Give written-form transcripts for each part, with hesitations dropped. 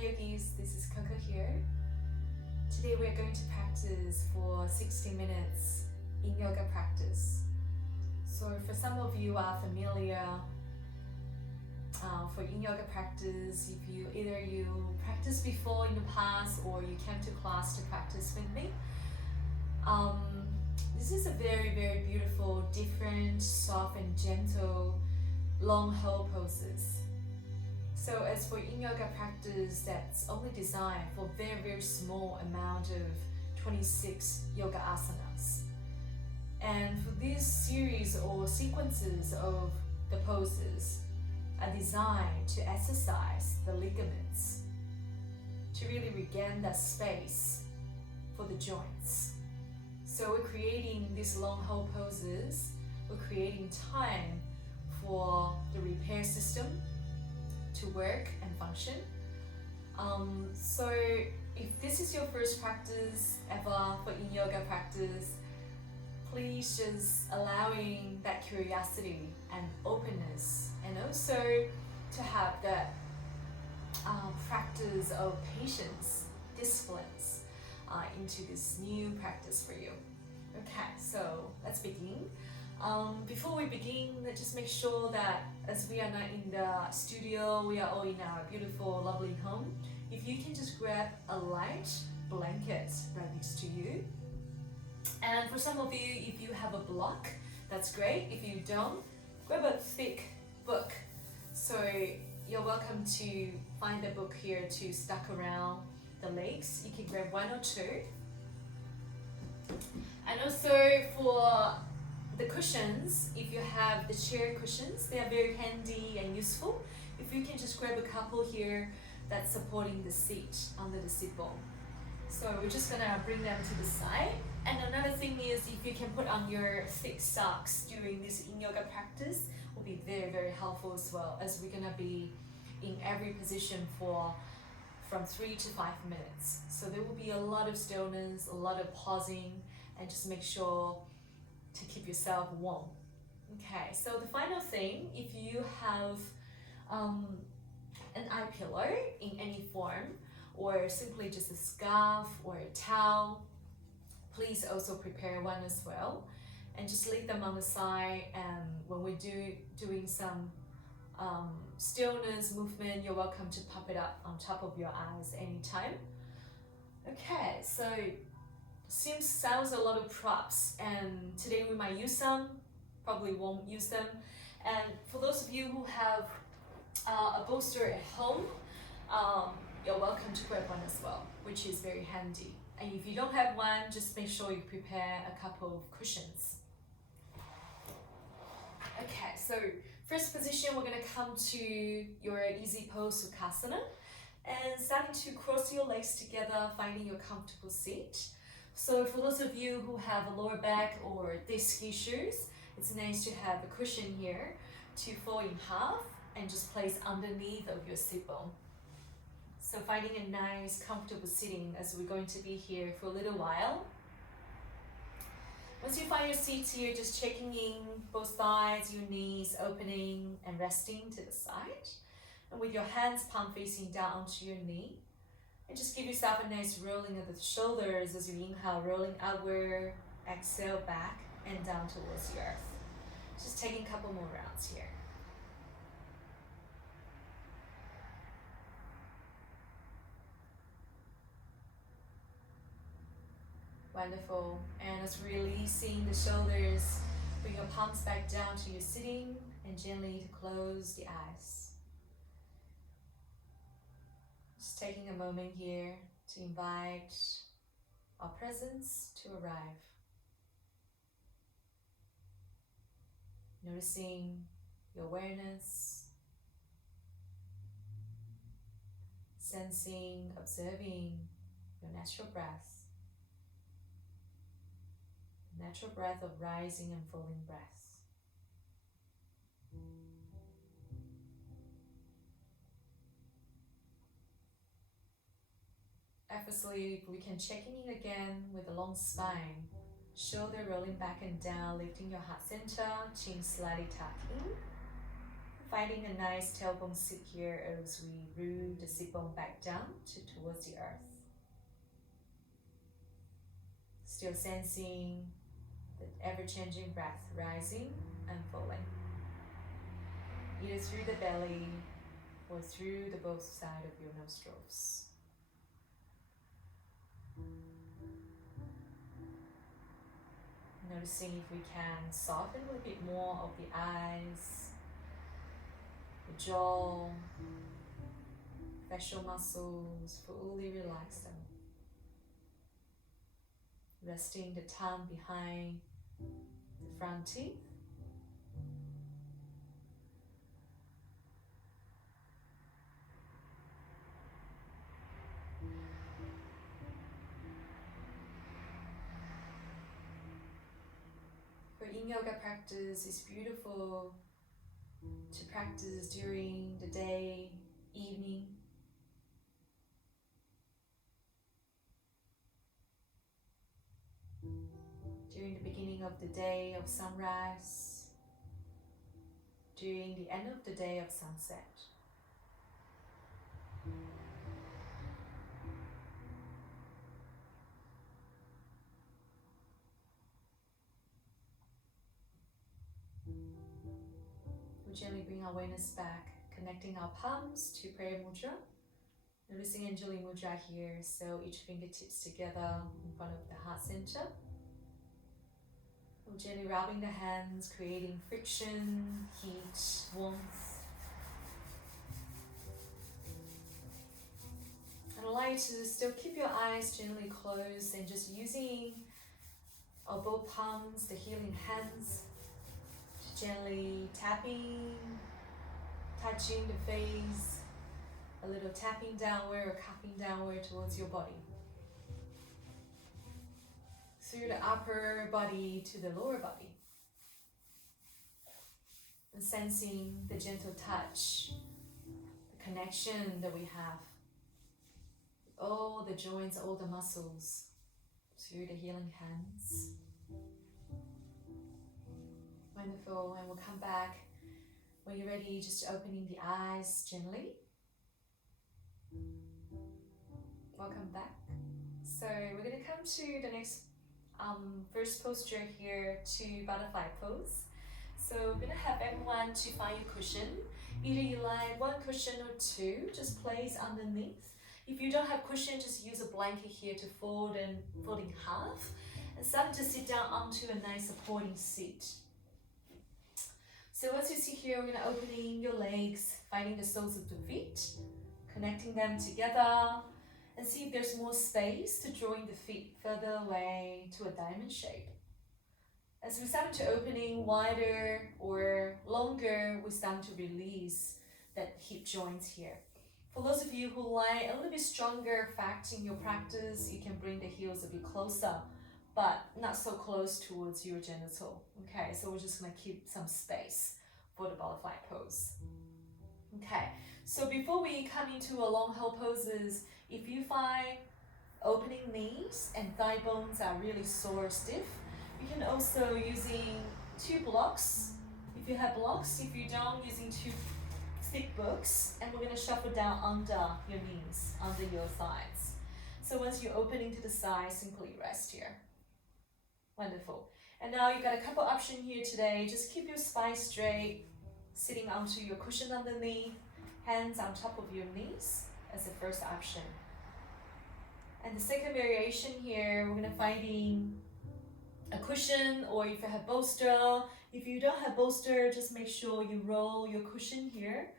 Yogis, this is Coco here. Today we're going to practice for 60 minutes Yin Yoga practice. So for some of you are familiar for Yin Yoga practice, if you either practiced before in the past or you came to class to practice with me, this is a very, very beautiful, different, soft and gentle long hold poses. So as for Yin Yoga practice, that's only designed for very, very small amount of 26 yoga asanas. And for this series or sequences of the poses are designed to exercise the ligaments, to really regain that space for the joints. So we're creating these long hold poses, we're creating time for the repair system to work and function. So if this is your first practice ever for Yin Yoga practice, please just allowing that curiosity and openness, and also to have that practice of patience, disciplines into this new practice for you. Okay, so let's begin. Before we begin, let's just make sure that as we are not in the studio, we are all in our beautiful, lovely home. If you can just grab a light blanket right next to you. And for some of you, if you have a block, that's great. If you don't, grab a thick book. So you're welcome to find a book here to stuck around the legs. You can grab one or two. And also for the cushions, if you have the chair cushions, they are very handy and useful. If you can just grab a couple here that's supporting the seat, under the seat bone. So we're just gonna bring them to the side. And another thing is, if you can put on your thick socks during this Yin Yoga practice, will be very, very helpful as well, as we're gonna be in every position for from 3 to 5 minutes. So there will be a lot of stillness, a lot of pausing, and just make sure to keep yourself warm. Okay, so the final thing, if you have an eye pillow in any form, or simply just a scarf or a towel, please also prepare one as well, and just leave them on the side. And when we're doing some stillness movement, you're welcome to pop it up on top of your eyes anytime. Okay, so sounds a lot of props, and today we might use some, probably won't use them. And for those of you who have a bolster at home, you're welcome to grab one as well, which is very handy. And if you don't have one, just make sure you prepare a couple of cushions. Okay, so first position, we're gonna come to your easy pose Sukhasana, and starting to cross your legs together, finding your comfortable seat. So for those of you who have a lower back or disc issues, it's nice to have a cushion here to fold in half and just place underneath of your sit bone. So finding a nice, comfortable sitting as we're going to be here for a little while. Once you find your seats here, just checking in both sides, your knees opening and resting to the side. And with your hands palm facing down onto your knee. And just give yourself a nice rolling of the shoulders as you inhale, rolling outward, exhale back and down towards the earth. Just taking a couple more rounds here. Wonderful. And as releasing the shoulders, bring your palms back down to your sitting and gently to close the eyes. Just taking a moment here to invite our presence to arrive. Noticing your awareness, sensing, observing your natural breath. Natural breath of rising and falling breath. Effortlessly, we can check in again with a long spine, shoulder rolling back and down, lifting your heart center, chin slightly tucked in. Finding a nice tailbone sit here as we root the sit bone back down towards the earth. Still sensing the ever-changing breath rising and falling, either through the belly or through the both sides of your nostrils. Noticing if we can soften a little bit more of the eyes, the jaw, facial muscles, fully relax them. Resting the tongue behind the front teeth. For Yin Yoga practice, it's beautiful to practice during the day, evening. During the beginning of the day of sunrise, during the end of the day of sunset. We gently bring our awareness back, connecting our palms to prayer mudra. Noticing Anjali mudra here, so each fingertips together in front of the heart center. We're gently rubbing the hands, creating friction, heat, warmth. And allow you to still keep your eyes gently closed and just using our both palms, the healing hands, to gently tapping, touching the face, a little tapping downward or cupping downward towards your body. Through the upper body to the lower body. And sensing the gentle touch, the connection that we have. All the joints, all the muscles, through the healing hands. Wonderful, and we'll come back when you're ready, just opening the eyes gently. Welcome back. So we're going to come to the next first posture here, to butterfly pose. So we're going to have everyone to find your cushion. Either you like one cushion or two, just place underneath. If you don't have cushion, just use a blanket here to fold in half and start to sit down onto a nice supporting seat. So once you sit here, we're going to opening your legs, finding the soles of the feet, connecting them together, and see if there's more space to drawing the feet further away to a diamond shape. As we start to opening wider or longer, we start to release that hip joints here. For those of you who like a little bit stronger effect in your practice, you can bring the heels a bit closer, but not so close towards your genital. Okay, so we're just gonna keep some space for the butterfly pose. Okay, so before we come into a long held poses, if you find opening knees and thigh bones are really sore or stiff, you can also using two blocks. If you have blocks, if you don't, using two thick books, and we're going to shuffle down under your knees, under your thighs. So once you're opening to the side, simply rest here. Wonderful. And now you've got a couple options here today. Just keep your spine straight, sitting onto your cushion underneath, hands on top of your knees as the first option. And the second variation here, we're going to finding a cushion, or if you have bolster. If you don't have bolster, just make sure you roll your cushion here.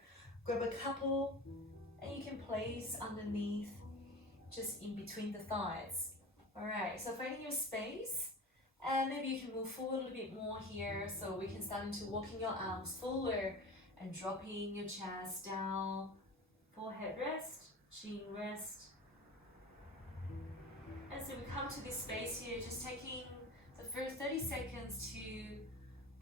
Grab a couple, and you can place underneath, just in between the thighs. Alright, so finding your space, and maybe you can move forward a little bit more here, so we can start into walking your arms forward and dropping your chest down, forehead rest, chin rest. And so we come to this space here, just taking the first 30 seconds to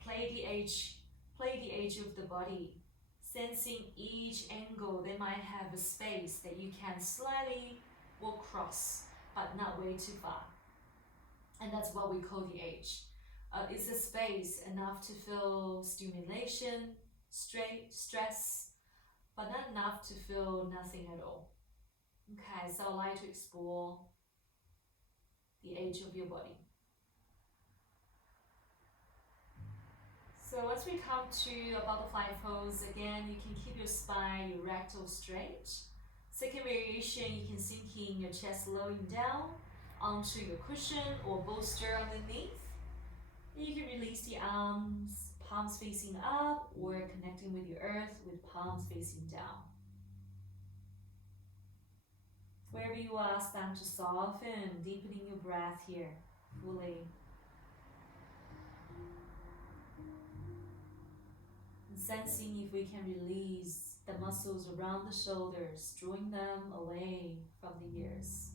play the edge of the body, sensing each angle they might have a space that you can slightly walk across, but not way too far. And that's what we call the edge. It's a space enough to feel stimulation, stress, but not enough to feel nothing at all. Okay, so I'd like to explore the edge of your body. So as we come to a butterfly pose, again, you can keep your spine erect or straight. Second variation, you can sink in your chest lowering down onto your cushion or bolster underneath. You can release the arms, palms facing up or connecting with your earth with palms facing down. Wherever you are, stand to soften, deepening your breath here fully. And sensing if we can release the muscles around the shoulders, drawing them away from the ears.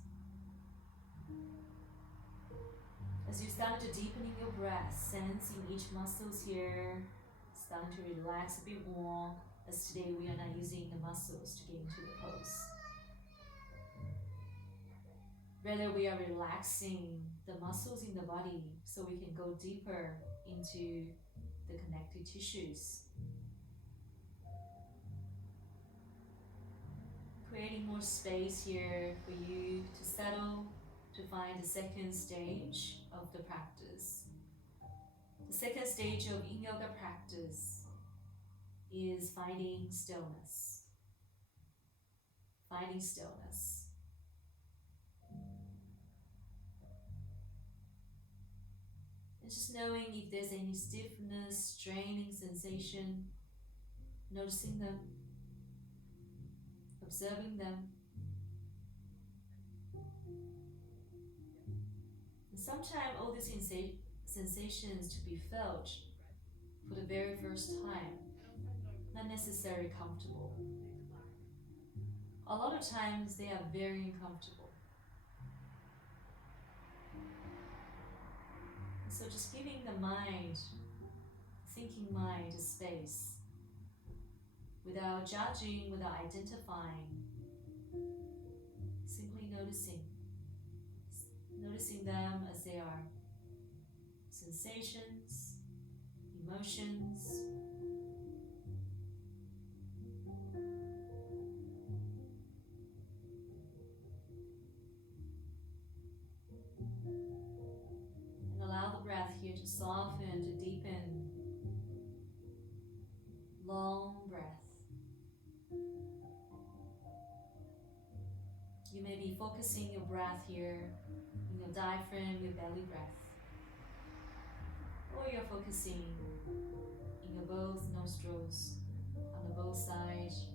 As you start to deepening your breath, sensing each muscles here, starting to relax a bit more, as today we are not using the muscles to get into the pose. Rather, we are relaxing the muscles in the body so we can go deeper into the connective tissues. Creating more space here for you to settle, to find the second stage of the practice. The second stage of Yin Yoga practice is finding stillness. Finding stillness. And just knowing if there's any stiffness, straining sensation, noticing them, observing them. And sometimes all these sensations to be felt for the very first time, not necessarily comfortable. A lot of times they are very uncomfortable. So just giving the mind, thinking mind, a space, without judging, without identifying, simply noticing them as they are. Sensations, emotions, and allow the breath here to soften, to deepen. Long breath. You may be focusing your breath here in your diaphragm, your belly breath. Or you're focusing in your both nostrils, on the both sides.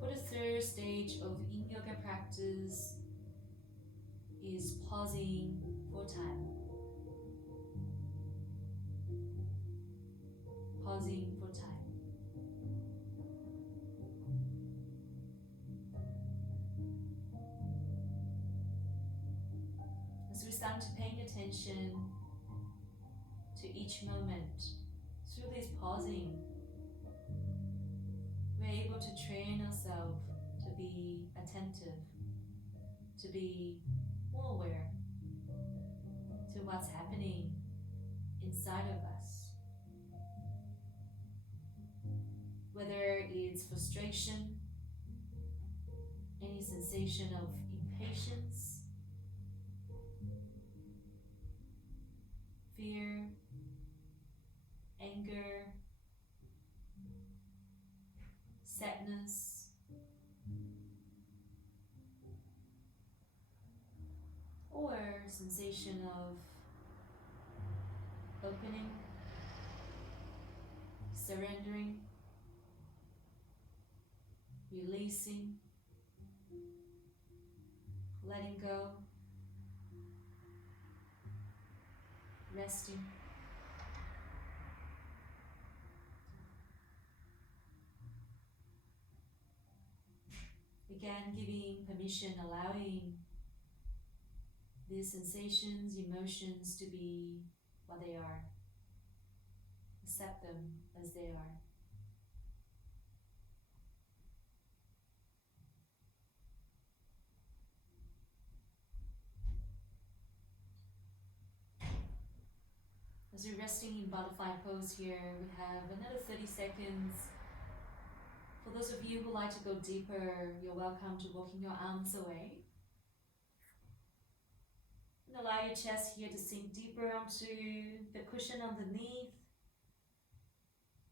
For the third stage of Yin Yoga practice is pausing for time. Pausing for time. As we start to paying attention to each moment, through this pausing, we're able to train ourselves to be attentive, to be more aware to what's happening inside of us. Whether it's frustration, any sensation of impatience, fear, anger, sadness, or sensation of opening, surrendering, releasing, letting go, resting. Again, giving permission, allowing these sensations, emotions to be what they are. Accept them as they are. As you're resting in butterfly pose here, we have another 30 seconds. For those of you who like to go deeper, you're welcome to walking your arms away. And allow your chest here to sink deeper onto the cushion underneath,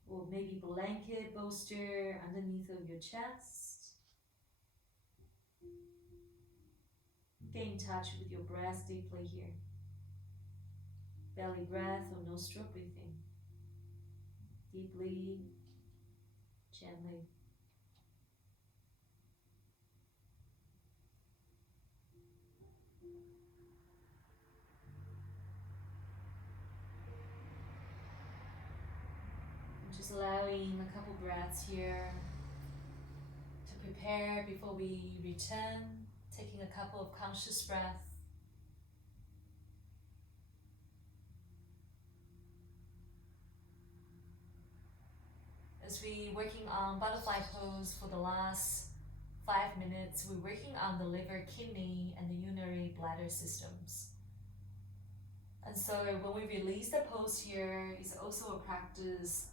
or maybe blanket, bolster underneath of your chest. Get in touch with your breath deeply here. Belly breath or nostril breathing. Deeply, gently. And just allowing a couple breaths here to prepare before we return. Taking a couple of conscious breaths. As we're working on butterfly pose for the last 5 minutes, we're working on the liver, kidney, and the urinary bladder systems. And so when we release the pose here, it's also a practice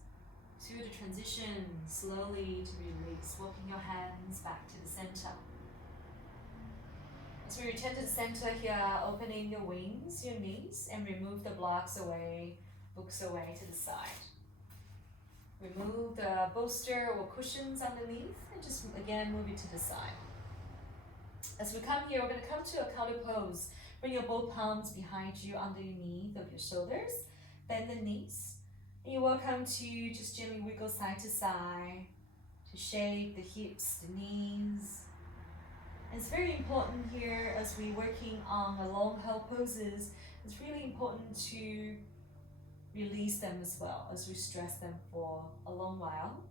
to the transition slowly to release, walking your hands back to the center. As we return to the center here, opening your wings, your knees, and remove the blocks away, books away to the side. Remove the bolster or cushions underneath and just again move it to the side. As we come here, we're going to come to a counter pose. Bring your both palms behind you underneath of your shoulders. Bend the knees. And you're welcome to just gently wiggle side to side to shake the hips, the knees. And it's very important here as we're working on the long held poses. It's really important to release them as well as we stress them for a long while.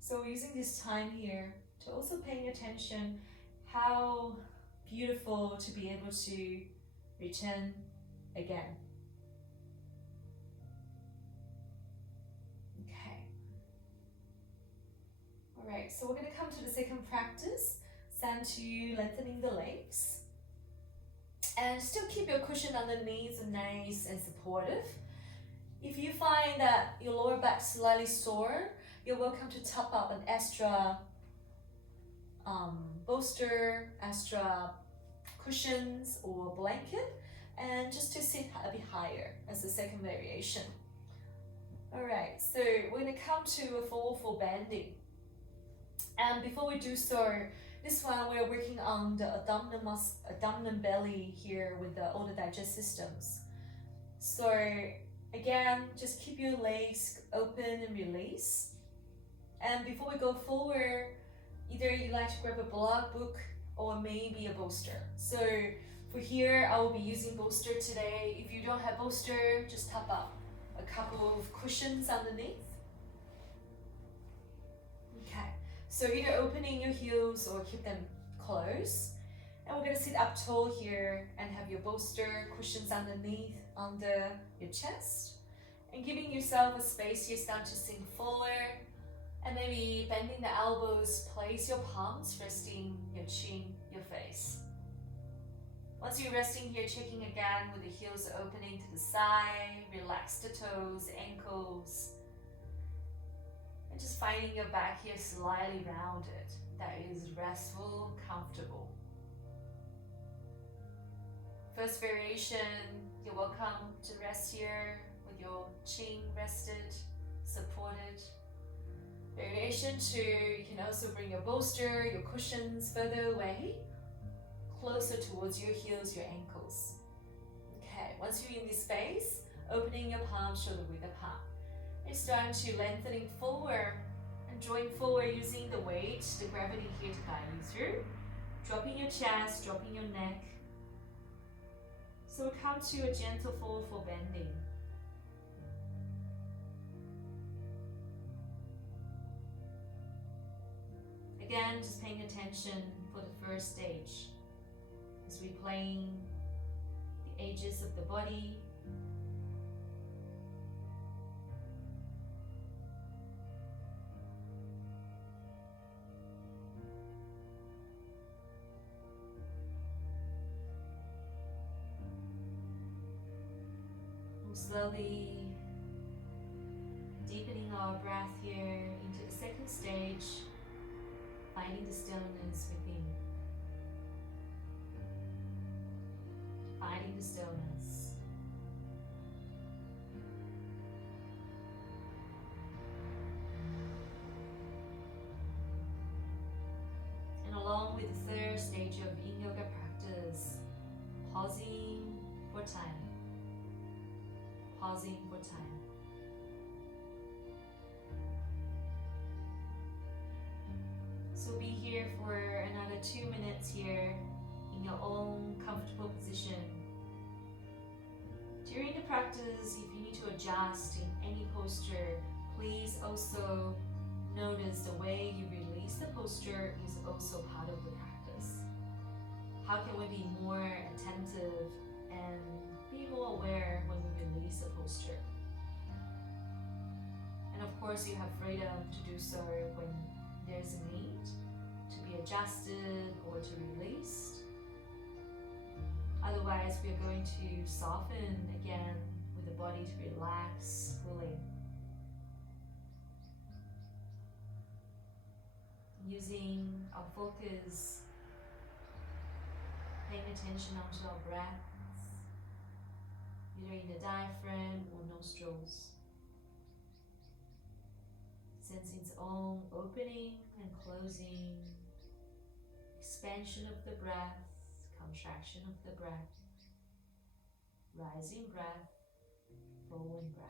So we're using this time here to also paying attention how beautiful to be able to return again. Okay. All right, so we're going to come to the second practice. Stand to lengthening the legs. And still keep your cushion underneath nice and supportive. If you find that your lower back is slightly sore, you're welcome to top up an extra bolster, extra cushions or blanket, and just to sit a bit higher as the second variation. All right, so we're going to come to a forward fold bending. And before we do so, this one we're working on the abdominal belly here with all the digestive systems. So again, just keep your legs open and release. And before we go forward, either you like to grab a block book or maybe a bolster. So for here, I will be using bolster today. If you don't have bolster, just top up a couple of cushions underneath. Okay, so either opening your heels or keep them closed. And we're going to sit up tall here and have your bolster cushions underneath under your chest. And giving yourself a space here, start to sink forward. And maybe bending the elbows, place your palms resting your chin, your face. Once you're resting here, checking again with the heels opening to the side, relax the toes, ankles. And just finding your back here slightly rounded. That is restful, comfortable. First variation, you're welcome to rest here with your chin rested, supported. Variation 2, you can also bring your bolster, your cushions further away, closer towards your heels, your ankles. Okay, once you're in this space, opening your palms shoulder width apart. And starting to lengthening forward and drawing forward using the weight, the gravity here to guide you through. Dropping your chest, dropping your neck. So we come to a gentle forward fold bending. Again, just paying attention for the first stage as we playing the edges of the body. Slowly deepening our breath here into the second stage, finding the stillness within. Finding the stillness. And along with the third stage of Yin Yoga practice, pausing for time. Pausing for time. So be here for another 2 minutes here in your own comfortable position. During the practice, if you need to adjust in any posture, please also notice the way you release the posture is also part of the practice. How can we be more attentive and be more aware when we release the posture? And of course, you have freedom to do so when there's a need to be adjusted or to release. Otherwise, we are going to soften again with the body to relax fully. Using our focus, paying attention onto our breaths, either in the diaphragm or nostrils. Sensing its own opening and closing, expansion of the breath, contraction of the breath, rising breath, falling breath.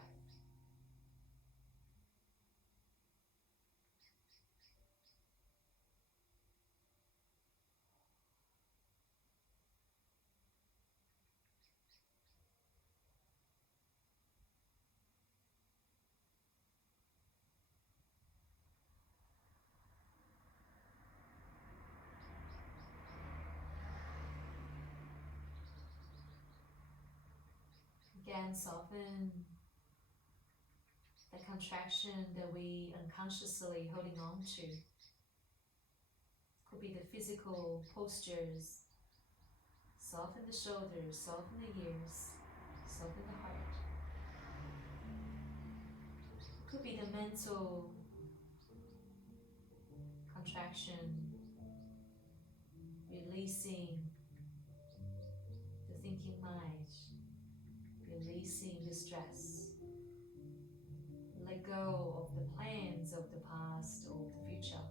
Again, soften the contraction that we unconsciously holding on to. Could be the physical postures. Soften the shoulders, soften the ears, soften the heart. Could be the mental contraction, releasing the thinking mind, releasing the stress. Let go of the plans of the past or the future.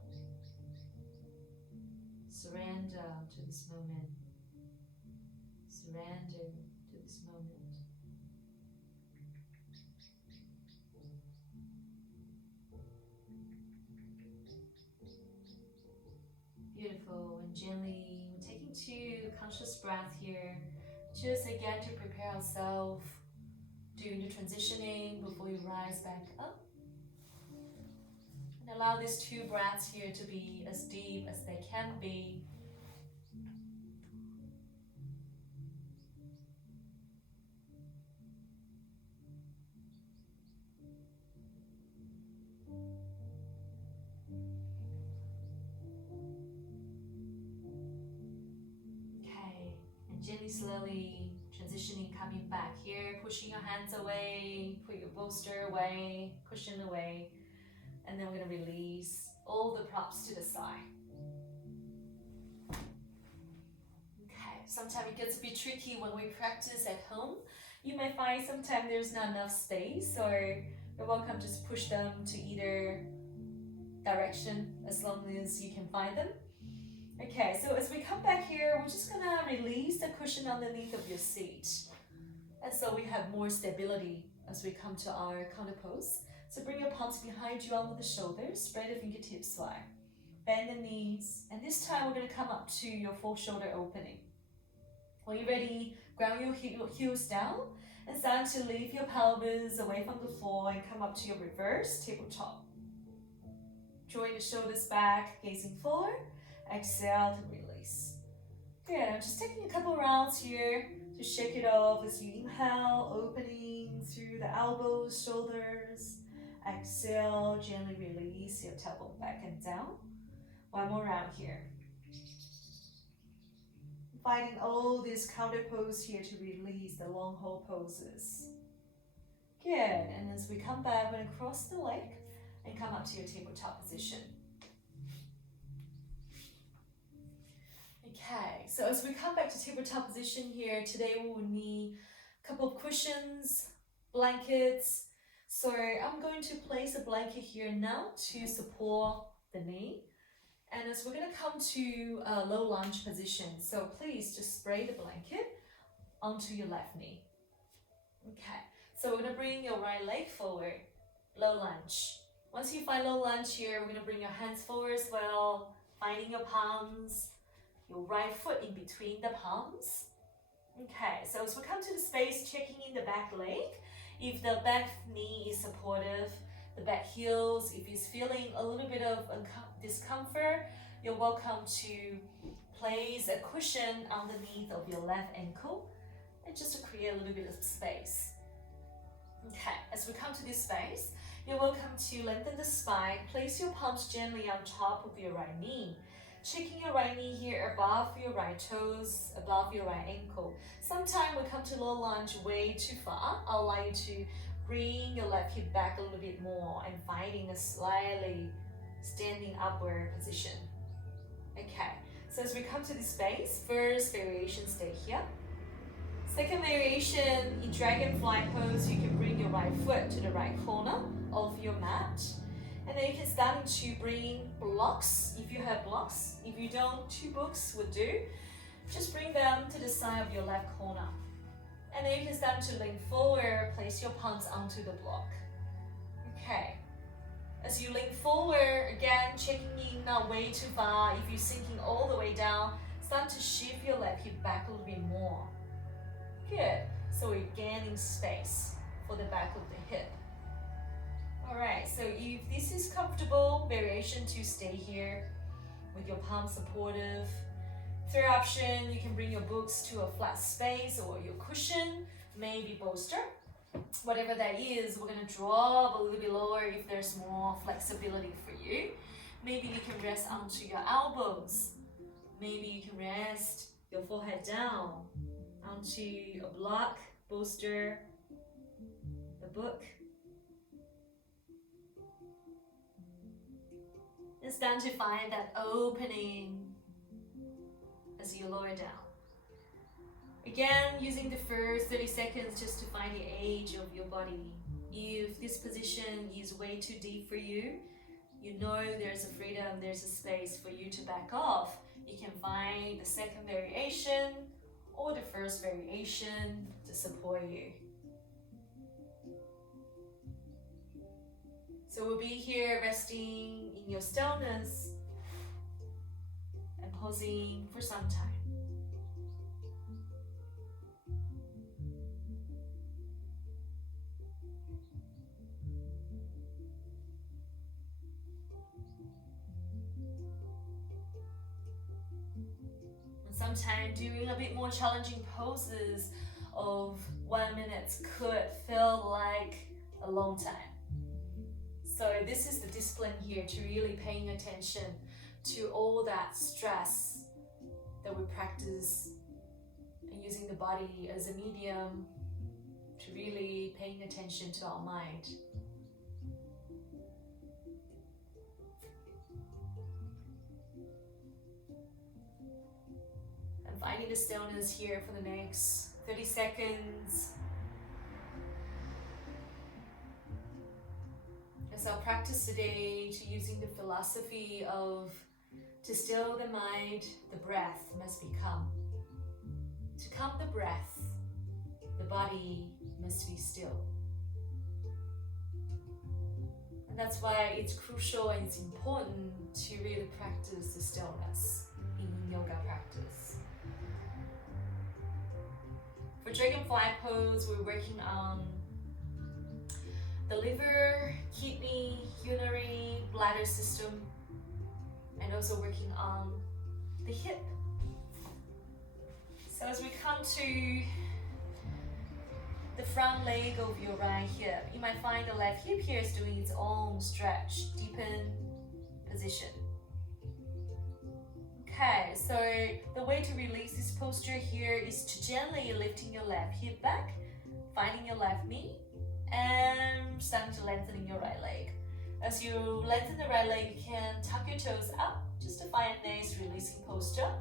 Surrender to this moment. Surrender to this moment. Beautiful. And gently taking 2 conscious breaths here, just again to prepare ourselves doing the transitioning before you rise back up. And allow these 2 breaths here to be as deep as they can be. Okay, and gently, slowly transitioning, coming back here, pushing your hands away, put your bolster away, cushion away. And then we're going to release all the props to the side. Okay, sometimes it gets a bit tricky when we practice at home. You may find sometimes there's not enough space, or you're welcome to just push them to either direction as long as you can find them. Okay, so as we come back here, we're just going to release the cushion underneath of your seat. And so we have more stability as we come to our counter pose. So bring your palms behind you under the shoulders, spread the fingertips wide. Bend the knees, and this time we're going to come up to your full shoulder opening. When you're ready, ground your heels down and start to lift your pelvis away from the floor and come up to your reverse tabletop. Drawing the shoulders back, gazing forward. Exhale to release. Good, I'm just taking a couple rounds here to shake it off as you inhale, opening through the elbows, shoulders. Exhale, gently release your tailbone back and down. One more round here. Finding all these counter pose here to release the long hold poses. Good. And as we come back, we're going to cross the leg and come up to your tabletop position. Okay, so as we come back to tabletop position here, today we will need a couple of cushions, blankets. So I'm going to place a blanket here now to support the knee. And as we're going to come to a low lunge position, so please just spray the blanket onto your left knee. Okay, so we're going to bring your right leg forward, low lunge. Once you find low lunge here, we're going to bring your hands forward as well, finding your palms, your right foot in between the palms. Okay, so as we come to the space, checking in the back leg, if the back knee is supportive, the back heels, if it's feeling a little bit of discomfort, you're welcome to place a cushion underneath of your left ankle and just to create a little bit of space. Okay, as we come to this space, you're welcome to lengthen the spine, place your palms gently on top of your right knee. Checking your right knee here above your right toes, above your right ankle. Sometimes we come to low lunge way too far. I'll allow you to bring your left hip back a little bit more and finding a slightly standing upward position. Okay, so as we come to this space, first variation, stay here. Second variation, in dragonfly pose, you can bring your right foot to the right corner of your mat. And then you can start to bring blocks, if you have blocks. If you don't, 2 books would do. Just bring them to the side of your left corner. And then you can start to lean forward, place your palms onto the block. Okay. As you lean forward, again, checking in, not way too far. If you're sinking all the way down, start to shift your left hip back a little bit more. Good. So we're gaining space for the back of the hip. Alright, so if this is comfortable, variation to stay here with your palms supportive. Third option, you can bring your books to a flat space or your cushion, maybe bolster. Whatever that is, we're going to drop a little bit lower if there's more flexibility for you. Maybe you can rest onto your elbows. Maybe you can rest your forehead down onto a block, bolster, a book. It's time to find that opening as you lower down. Again, using the first 30 seconds just to find the edge of your body. If this position is way too deep for you, you know there's a freedom, there's a space for you to back off. You can find the second variation or the first variation to support you. So we'll be here resting in your stillness and pausing for some time. And sometimes doing a bit more challenging poses of 1 minute could feel like a long time. So this is the discipline here to really paying attention to all that stress that we practice and using the body as a medium to really paying attention to our mind. And finding the stillness here for the next 30 seconds. As our practice today to using the philosophy of to still the mind, the breath must become. To calm the breath, the body must be still. And that's why it's crucial and it's important to really practice the stillness in Yin Yoga practice. For dragonfly pose, we're working on the liver, kidney, urinary, bladder system, and also working on the hip. So as we come to the front leg of your right hip, you might find the left hip here is doing its own stretch, deepen position. Okay, so the way to release this posture here is to gently lifting your left hip back, finding your left knee, and starting to lengthen your right leg. As you lengthen the right leg, you can tuck your toes up just to find a nice releasing posture.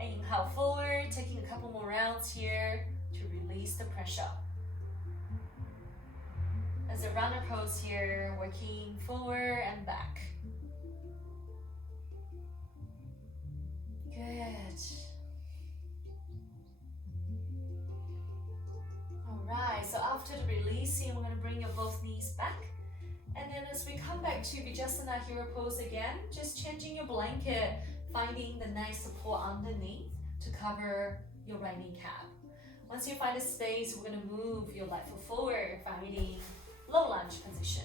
And inhale forward, taking a couple more rounds here to release the pressure. As a runner pose here, working forward and back. Good. Alright, so after the releasing, we're going to bring your both knees back. And then as we come back to Vijasana Hero Pose again, just changing your blanket, finding the nice support underneath to cover your right kneecap. Once you find a space, we're going to move your left foot forward, finding low lunge position.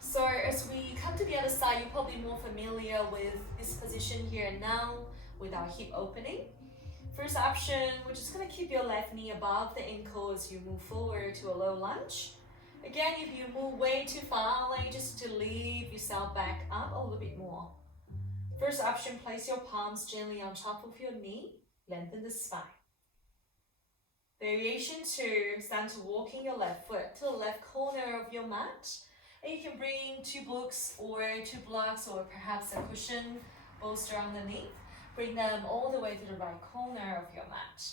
So as we come to the other side, you're probably more familiar with this position here and now with our hip opening. First option, we're just going to keep your left knee above the ankle as you move forward to a low lunge. Again, if you move way too far, allow you just to leave yourself back up a little bit more. First option, place your palms gently on top of your knee, lengthen the spine. Variation 2, stand to walking your left foot to the left corner of your mat. And you can bring 2 books or 2 blocks or perhaps a cushion bolster underneath. Bring them all the way to the right corner of your mat.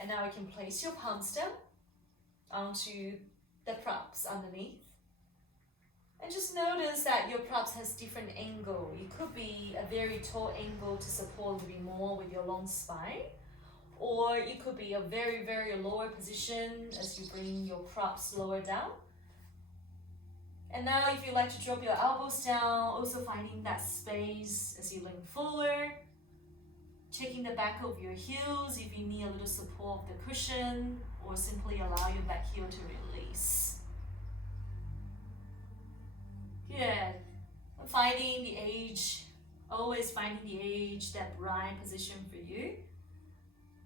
And now you can place your palms down onto the props underneath. And just notice that your props has different angle. It could be a very tall angle to support a little bit more with your long spine. Or it could be a very, very lower position as you bring your props lower down. And now if you like to drop your elbows down, also finding that space as you lean forward. Checking the back of your heels if you need a little support of the cushion, or simply allow your back heel to release. Good. Finding the edge, always finding the edge, that right position for you.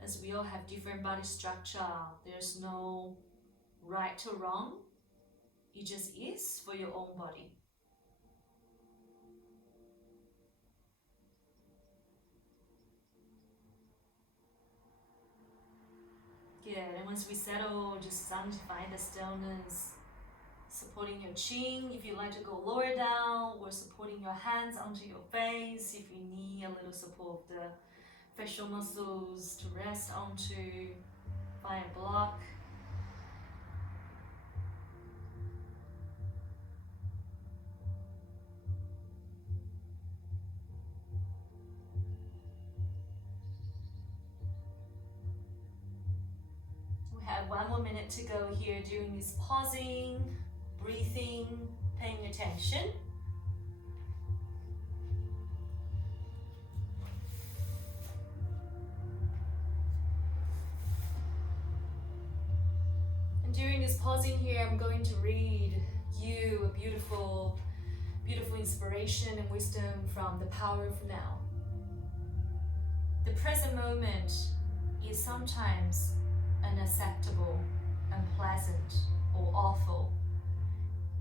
As we all have different body structure, there's no right or wrong. It just is for your own body. Good, and once we settle, just starting to find the stillness, supporting your chin if you like to go lower down, or supporting your hands onto your face if you need a little support of the facial muscles to rest onto, find a block. We have 1 more minute to go here during this pausing, breathing, paying attention. And during this pausing here, I'm going to read you a beautiful, beautiful inspiration and wisdom from the Power of Now. The present moment is sometimes unacceptable, unpleasant, or awful.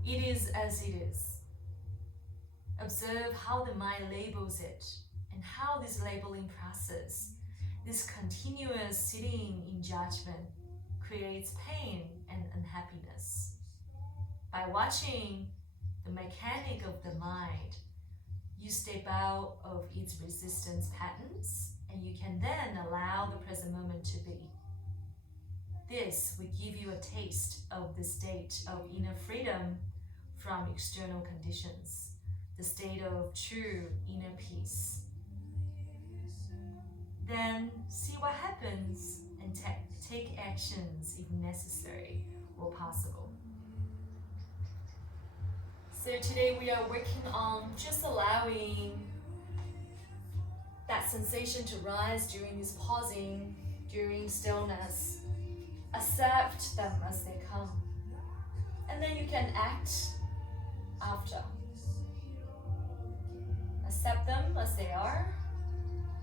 It is as it is. Observe how the mind labels it and how this labeling process, this continuous sitting in judgment, creates pain and unhappiness. By watching the mechanic of the mind, you step out of its resistance patterns and you can then allow the present moment to be. This will give you a taste of the state of inner freedom from external conditions, the state of true inner peace. Then see what happens and take actions if necessary or possible. So today we are working on just allowing that sensation to rise during this pausing, during stillness. Accept them as they come. And then you can act after. Accept them as they are,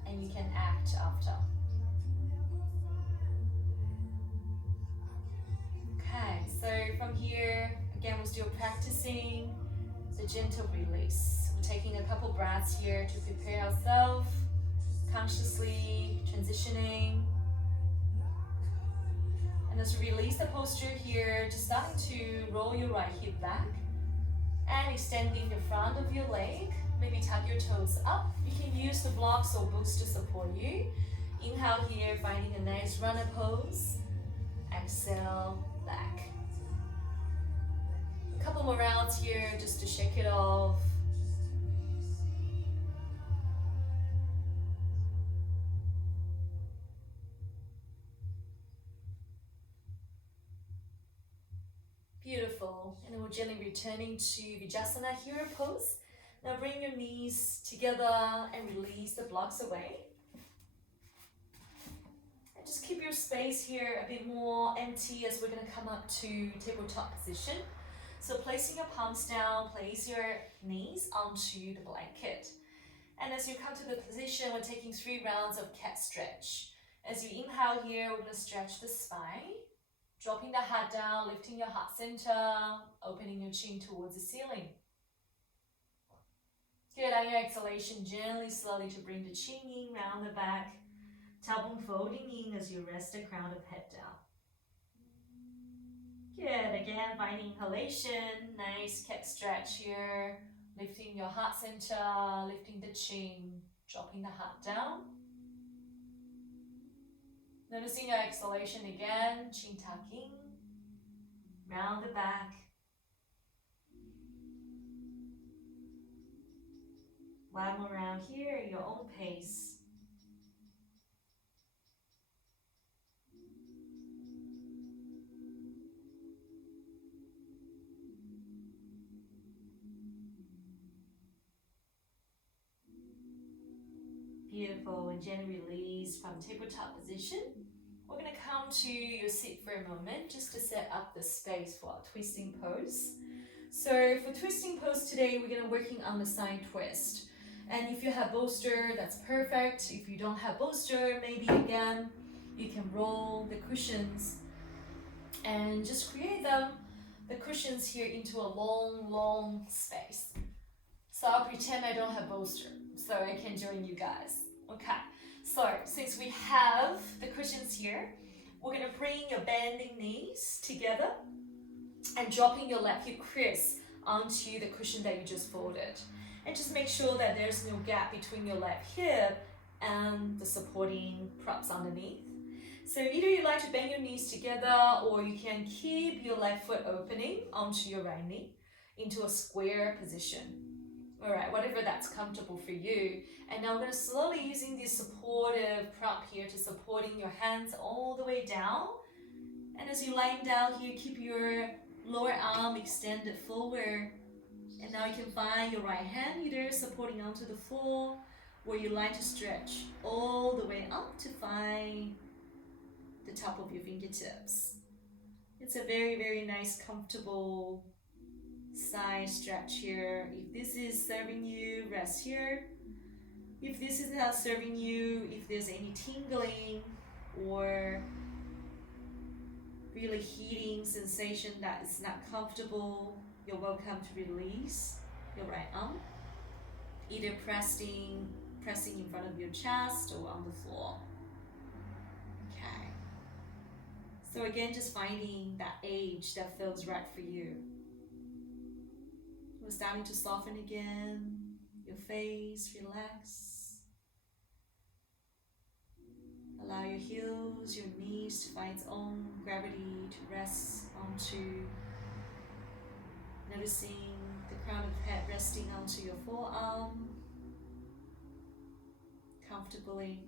and you can act after. Okay, so from here, again, we're still practicing the gentle release. We're taking a couple breaths here to prepare ourselves, consciously transitioning. And as we release the posture here, just starting to roll your right hip back and extending the front of your leg. Maybe tuck your toes up. You can use the blocks or books to support you. Inhale here, finding a nice runner pose. Exhale, back. A couple more rounds here just to shake it off. Beautiful. And then we're gently returning to Vijasana Hero pose. Now bring your knees together and release the blocks away. And just keep your space here a bit more empty as we're going to come up to tabletop position. So placing your palms down, place your knees onto the blanket. And as you come to the position, we're taking 3 rounds of cat stretch. As you inhale here, we're going to stretch the spine. Dropping the heart down, lifting your heart center, opening your chin towards the ceiling. Good, on your exhalation, gently, slowly to bring the chin in, round the back. Tailbone folding in as you rest the crown of head down. Good, again, finding inhalation, nice cat stretch here. Lifting your heart center, lifting the chin, dropping the heart down. Noticing your exhalation again, chin tuck in, round the back. One more round here at your own pace. Beautiful, and gently release from tabletop position. We're going to come to your seat for a moment just to set up the space for our twisting pose. So for twisting pose today, we're going to be working on the side twist. And if you have bolster, that's perfect. If you don't have bolster, maybe again, you can roll the cushions and just create the cushions here into a long space. So I'll pretend I don't have bolster so I can join you guys. Okay, so since we have the cushions here, we're going to bring your bending knees together and dropping your left hip crease onto the cushion that you just folded. And just make sure that there's no gap between your left hip and the supporting props underneath. So either you like to bend your knees together or you can keep your left foot opening onto your right knee into a square position. All right, whatever that's comfortable for you. And now we're going to slowly using this supportive prop here to supporting your hands all the way down. And as you're lying down here, keep your lower arm extended forward. And now you can find your right hand either supporting onto the floor or you like to stretch all the way up to find the top of your fingertips. It's a very nice, comfortable side stretch here. If this is serving you, rest here. If this is not serving you, if there's any tingling or really heating sensation that is not comfortable, you're welcome to release your right arm, either pressing in front of your chest or on the floor. Okay. So again, just finding that edge that feels right for you. We're starting to soften again, your face, relax. Allow your heels, your knees to find its own gravity to rest onto. Noticing the crown of the head resting onto your forearm comfortably.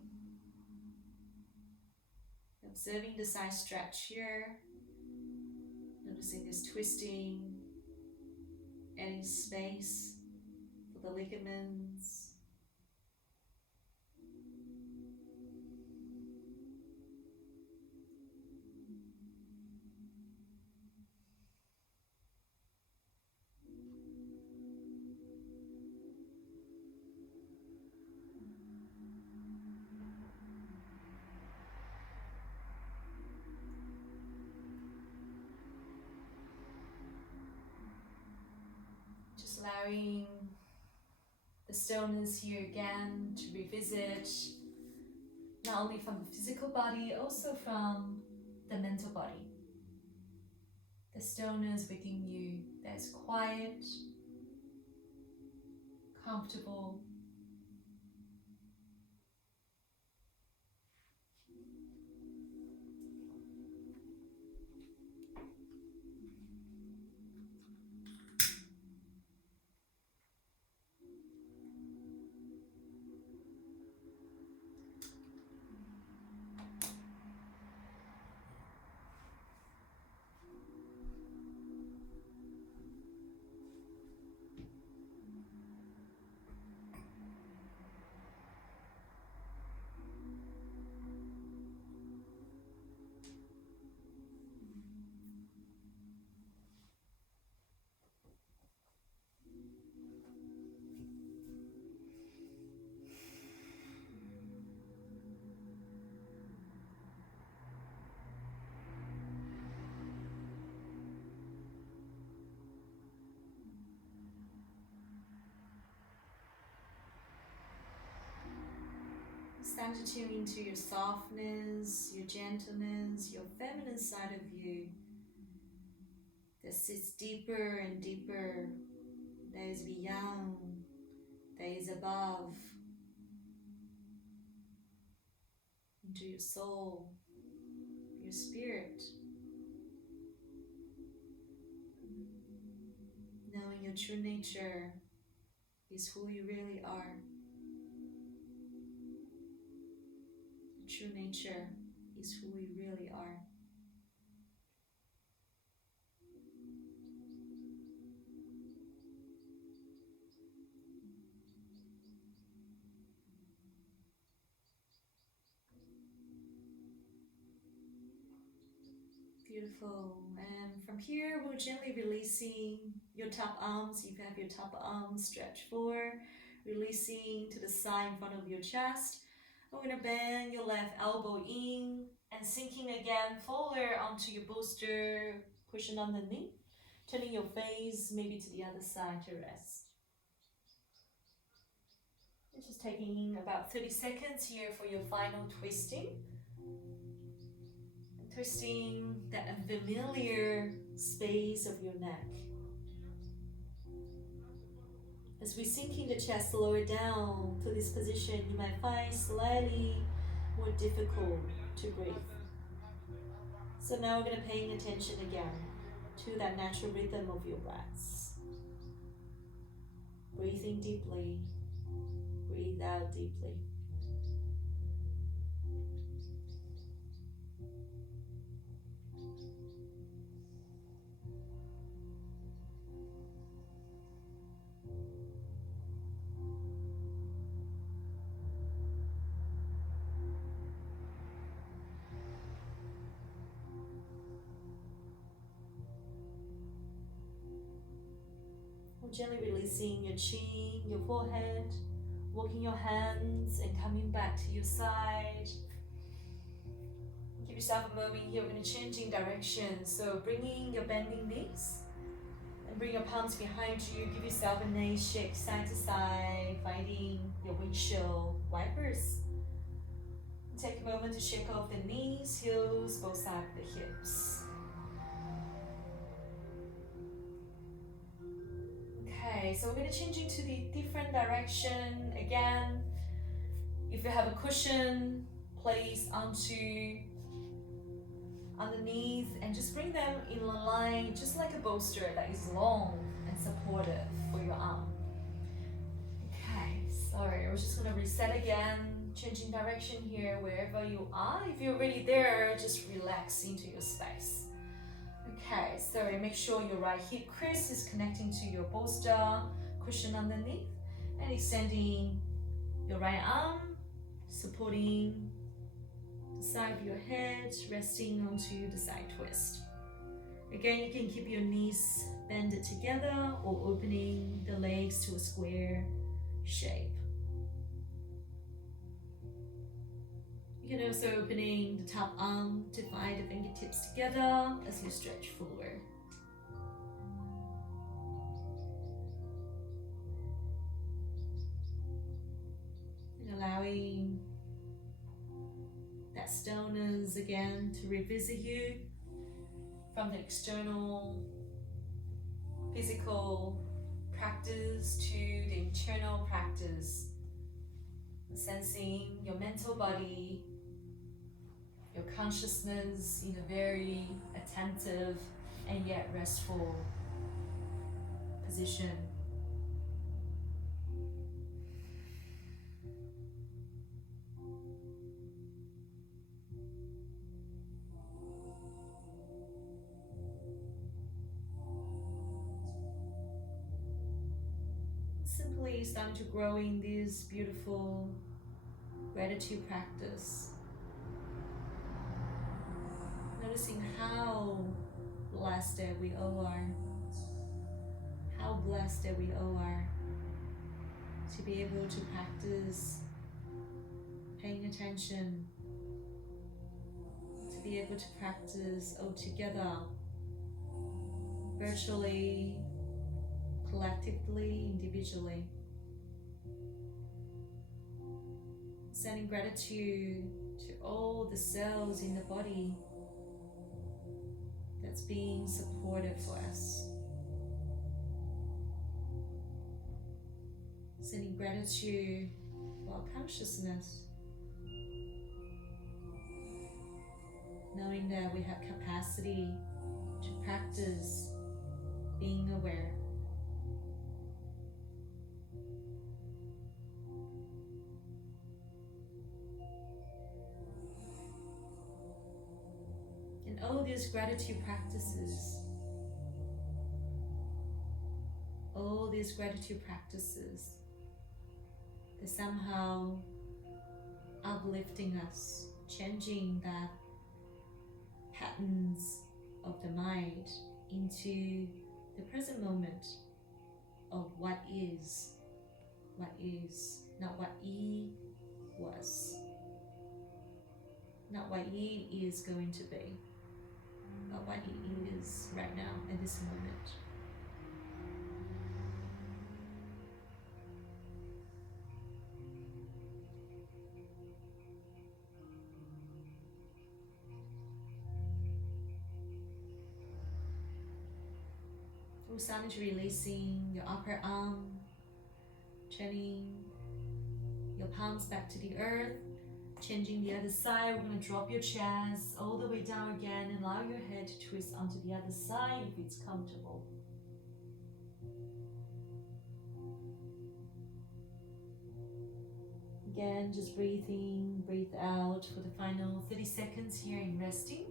Observing the side stretch here. Noticing this twisting, adding space for the ligaments. Allowing the stillness here again to revisit not only from the physical body, also from the mental body. the stillness within you that's quiet, comfortable. Start to tune into your softness, your gentleness, your feminine side of you that sits deeper and deeper, that is beyond, that is above, into your soul, your spirit, knowing your true nature is who you really are. Your true nature is who you really are. Beautiful. And from here, we're gently releasing your top arms. If you have your top arms stretched forward, releasing to the side in front of your chest. We're going to bend your left elbow in and sinking again forward onto your bolster, cushion underneath, turning your face maybe to the other side to rest. And just taking about 30 seconds here for your final twisting. Twisting that unfamiliar space of your neck. As we sink in the chest lower down to this position, you might find slightly more difficult to breathe. So now we're going to paying attention again to that natural rhythm of your breaths. Breathing deeply, breathe out deeply. Gently releasing your chin, your forehead, walking your hands and coming back to your side. Give yourself a moment here. We're going to change in direction. So bringing your bending knees and bring your palms behind you. Give yourself a nice shake side to side, finding your windshield wipers. Take a moment to shake off the knees, heels, both sides of the hips. Okay, so we're going to change into the different direction again. If you have a cushion, place underneath and just bring them in a line, just like a bolster that is long and supportive for your arm. Okay, sorry, we're just going to reset again, changing direction here wherever you are. If you're already there, just relax into your space. Okay, so make sure your right hip crease is connecting to your bolster, cushion underneath, and extending your right arm, supporting the side of your head, resting onto the side twist. Again, you can keep your knees bended together or opening the legs to a square shape. You can also opening the top arm to find the fingertips together as you stretch forward. And allowing that stillness again to revisit you. from the external physical practice to the internal practice, sensing your mental body, your consciousness in a very attentive and yet restful position. Simply starting to grow in this beautiful gratitude practice. Noticing how blessed that we all are. How blessed that we all are to be able to practice paying attention, to be able to practice all together, virtually, collectively, individually. Sending gratitude to all the cells in the body that's being supportive for us. Sending gratitude for our consciousness, knowing that we have capacity to practice being aware. And all these gratitude practices, they're somehow uplifting us, changing that patterns of the mind into the present moment of what is, not what was, not what it is going to be, but what it is right now at this moment. We're starting to releasing your upper arm, turning your palms back to the earth, changing the other side. We're going to drop your chest all the way down again and allow your head to twist onto the other side if it's comfortable. Again, just breathe in, breathe out for the final 30 seconds here in resting.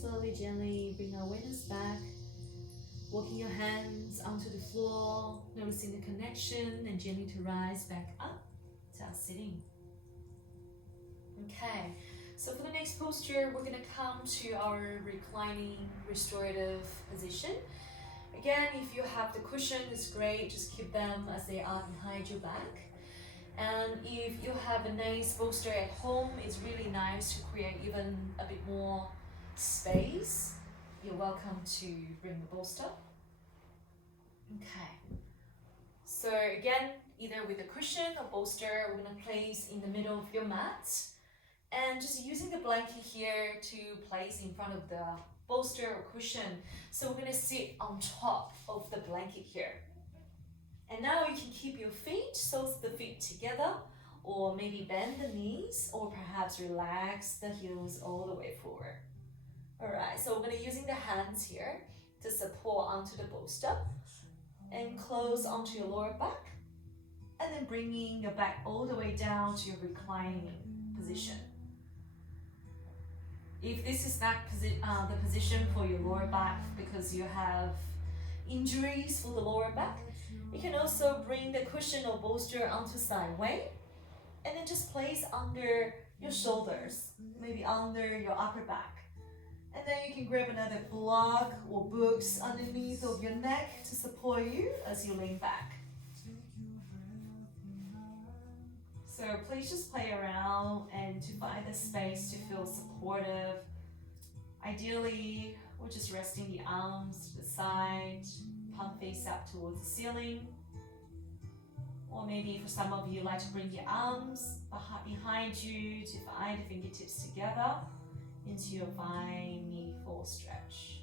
Slowly, gently bring our awareness back, walking your hands onto the floor, noticing the connection, and gently to rise back up to our sitting. Okay, so for the next posture, we're going to come to our reclining restorative position. Again, if you have the cushion, it's great, just keep them as they are behind your back. And if you have a nice bolster at home, it's really nice to create even a bit more space. You're welcome to bring the bolster. Okay. So again, either with a cushion or bolster, we're going to place in the middle of your mat. And just using the blanket here to place in front of the bolster or cushion. So we're going to sit on top of the blanket here. And now you can keep your feet, so the feet together, or maybe bend the knees, or perhaps relax the heels all the way forward. Alright, so we're going to using the hands here to support onto the bolster and close onto your lower back, and then bringing your back all the way down to your reclining position. If this is not the position for your lower back because you have injuries for the lower back, you can also bring the cushion or bolster onto side way and then just place under your shoulders, maybe under your upper back. And then you can grab another block or books underneath of your neck to support you as you lean back. So please just play around and to find the space to feel supportive. Ideally, we're just resting the arms to the side, palm face up towards the ceiling. Or maybe for some of you, like to bring your arms behind you to find the fingertips together into your fine knee full stretch.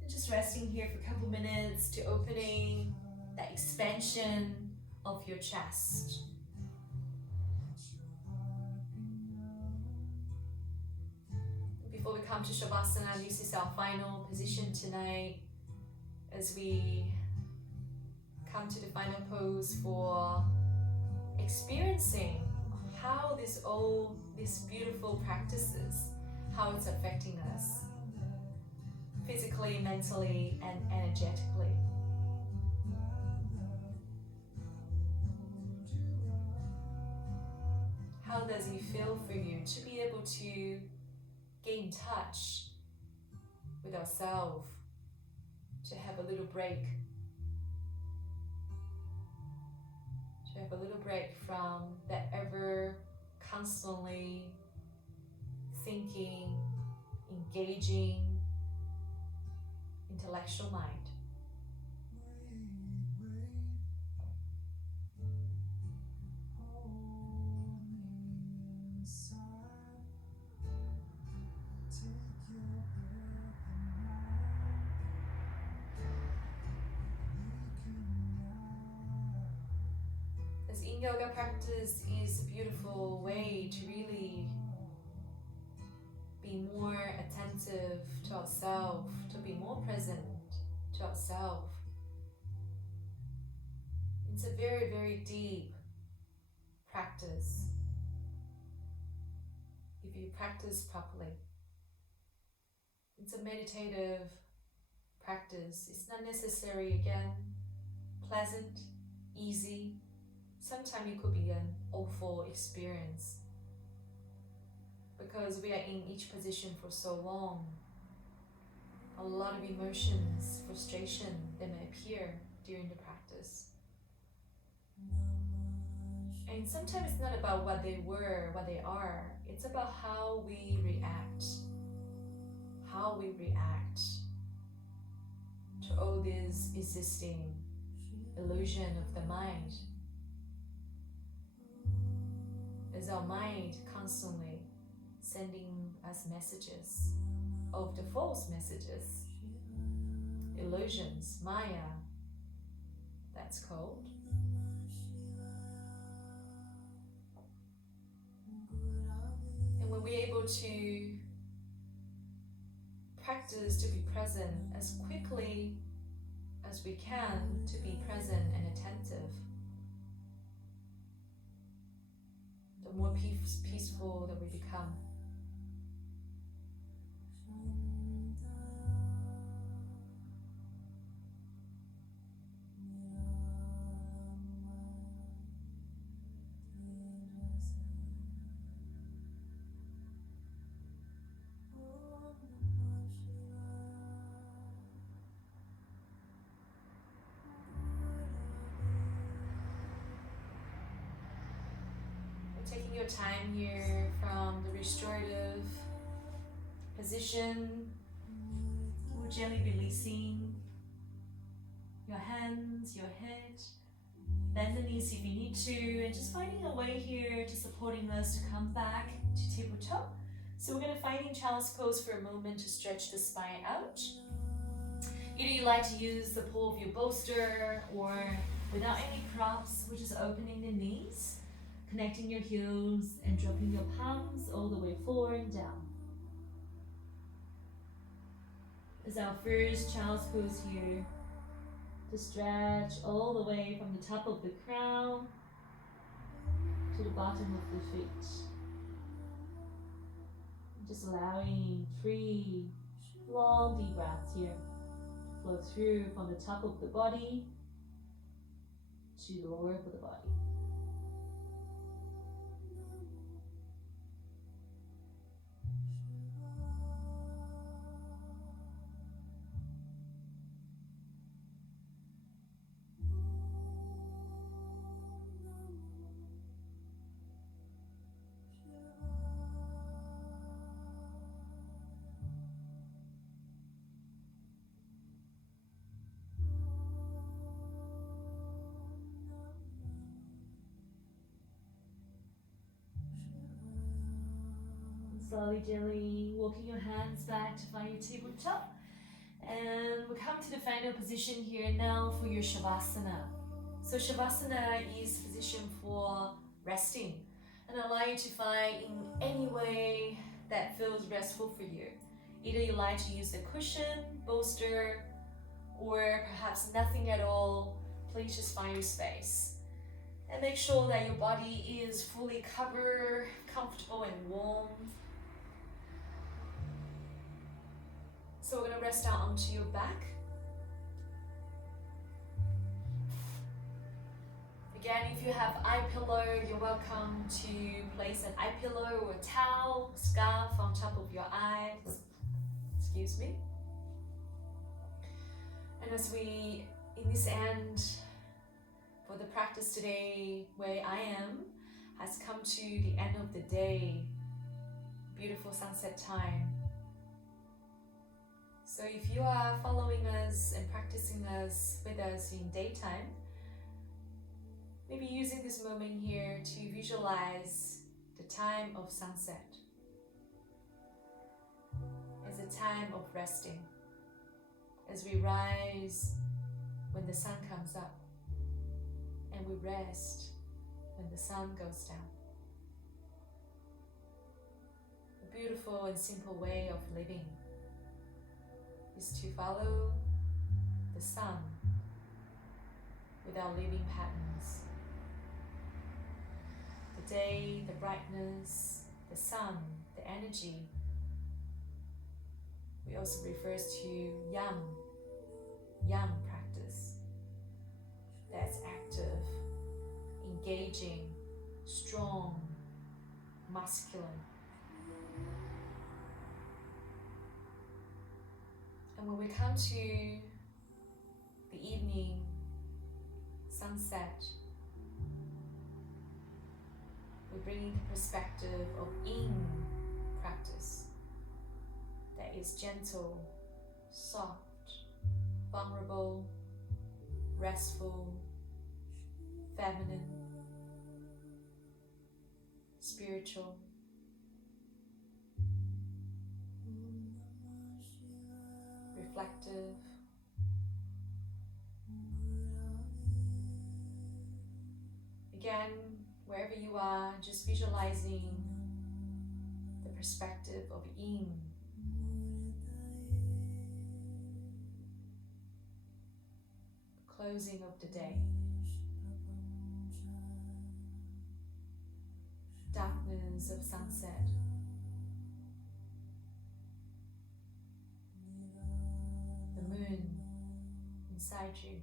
And just resting here for a couple minutes to opening that expansion of your chest. Before we come to Shavasana, this is our final position tonight as we come to the final pose for experiencing how these beautiful practices, how it's affecting us physically, mentally, and energetically. How does it feel for you to be able to get in touch with ourselves, to have a little break, from that ever constantly thinking, engaging, intellectual mind. As Yin Yoga practice is a beautiful way to really be more attentive to ourselves, to be more present to ourselves. It's a very, very deep practice if you practice properly. It's a meditative practice. It's not necessary, again, pleasant, easy. Sometimes it could be an awful experience because we are in each position for so long. A lot of emotions, frustration, they may appear during the practice. And sometimes it's not about what they were, what they are. It's about how we react. How we react to all this existing illusion of the mind. Is our mind constantly sending us messages of the false messages, illusions, Maya, that's called. And when we're able to practice to be present as quickly as we can, to be present and attentive, the more peaceful that we become. Taking your time here from the restorative position, we'll gently releasing your hands, your head, bend the knees if you need to, and just finding a way here to supporting us to come back to tabletop. So we're going to find in child's pose for a moment to stretch the spine out. Either you like to use the pull of your bolster, or without any props, we're just opening the knees, connecting your heels and dropping your palms all the way forward and down. As our first child's pose here, to stretch all the way from the top of the crown to the bottom of the feet. Just allowing 3 long deep breaths here to flow through from the top of the body to the lower of the body. Slowly, gently walking your hands back to find your tabletop. And we'll come to the final position here now for your Shavasana. So Shavasana is position for resting. And allow you to find in any way that feels restful for you. Either you like to use the cushion, bolster, or perhaps nothing at all. Please just find your space. And make sure that your body is fully covered, comfortable and warm. So we're going to rest out onto your back. Again, if you have eye pillow, you're welcome to place an eye pillow or a towel, scarf on top of your eyes. Excuse me. And as we, in this end, for the practice today, where I am, has come to the end of the day. Beautiful sunset time. So if you are following us and practicing with us in daytime, maybe using this moment here to visualize the time of sunset as a time of resting, as we rise when the sun comes up and we rest when the sun goes down. A beautiful and simple way of living is to follow the sun with our living patterns. The day, the brightness, the sun, the energy. We also refers to yang practice. That's active, engaging, strong, masculine. And when we come to the evening sunset, we're bringing the perspective of Yin practice that is gentle, soft, vulnerable, restful, feminine, spiritual. Reflective. Again, wherever you are, just visualizing the perspective of Yin. Closing of the day. Darkness of sunset. The moon inside you.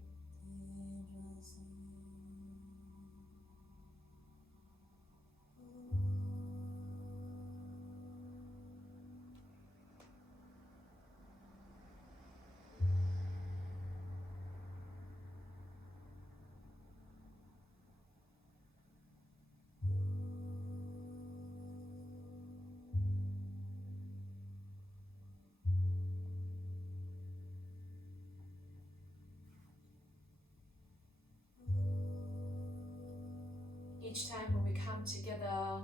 Each time when we come together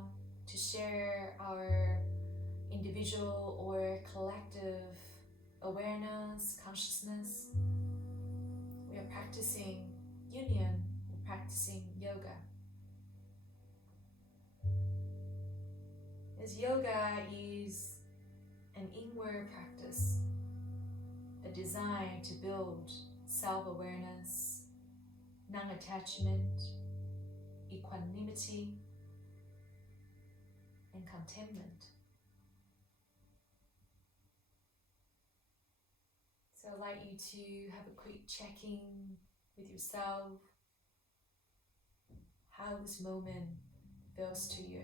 to share our individual or collective awareness, consciousness, we are practicing union, we're practicing yoga. As yoga is an inward practice, a design to build self-awareness, non-attachment, equanimity, and contentment. So I'd like you to have a quick check-in with yourself, how this moment feels to you.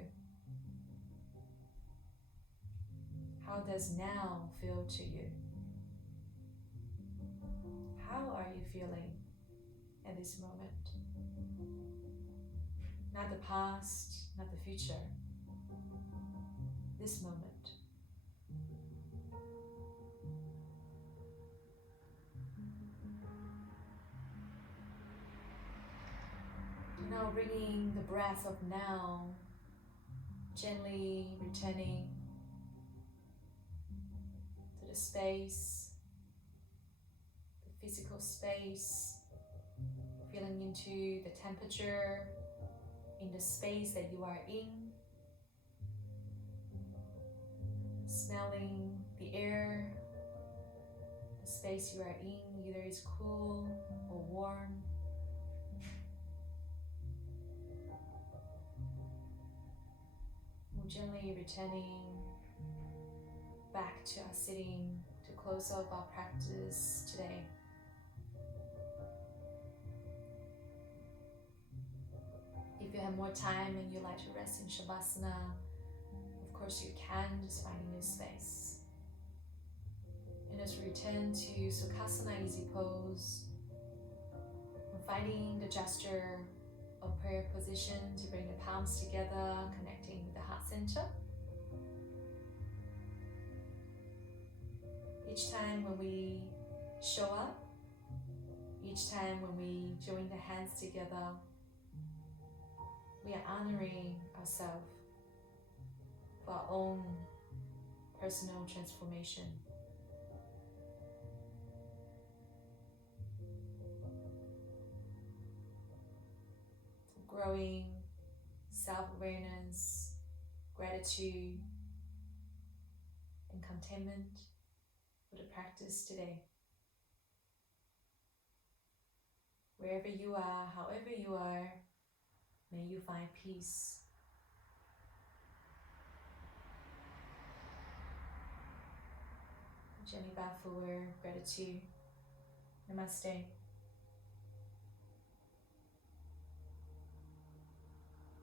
How does now feel to you? How are you feeling at this moment? Not the past, not the future. This moment. Now bringing the breath of now, gently returning to the space, the physical space, feeling into the temperature in the space that you are in, smelling the air, the space you are in, either it's cool or warm. Gently returning back to our sitting to close off our practice today. If you have more time and you like to rest in Shavasana, of course you can, just find a new space. And as we return to Sukhasana easy pose, we're finding the gesture of prayer position to bring the palms together, connecting with the heart center. Each time when we show up, each time when we join the hands together, we are honoring ourselves for our own personal transformation. Growing self-awareness, gratitude, and contentment for the practice today. Wherever you are, however you are, may you find peace. Gently bow forward, gratitude. Namaste.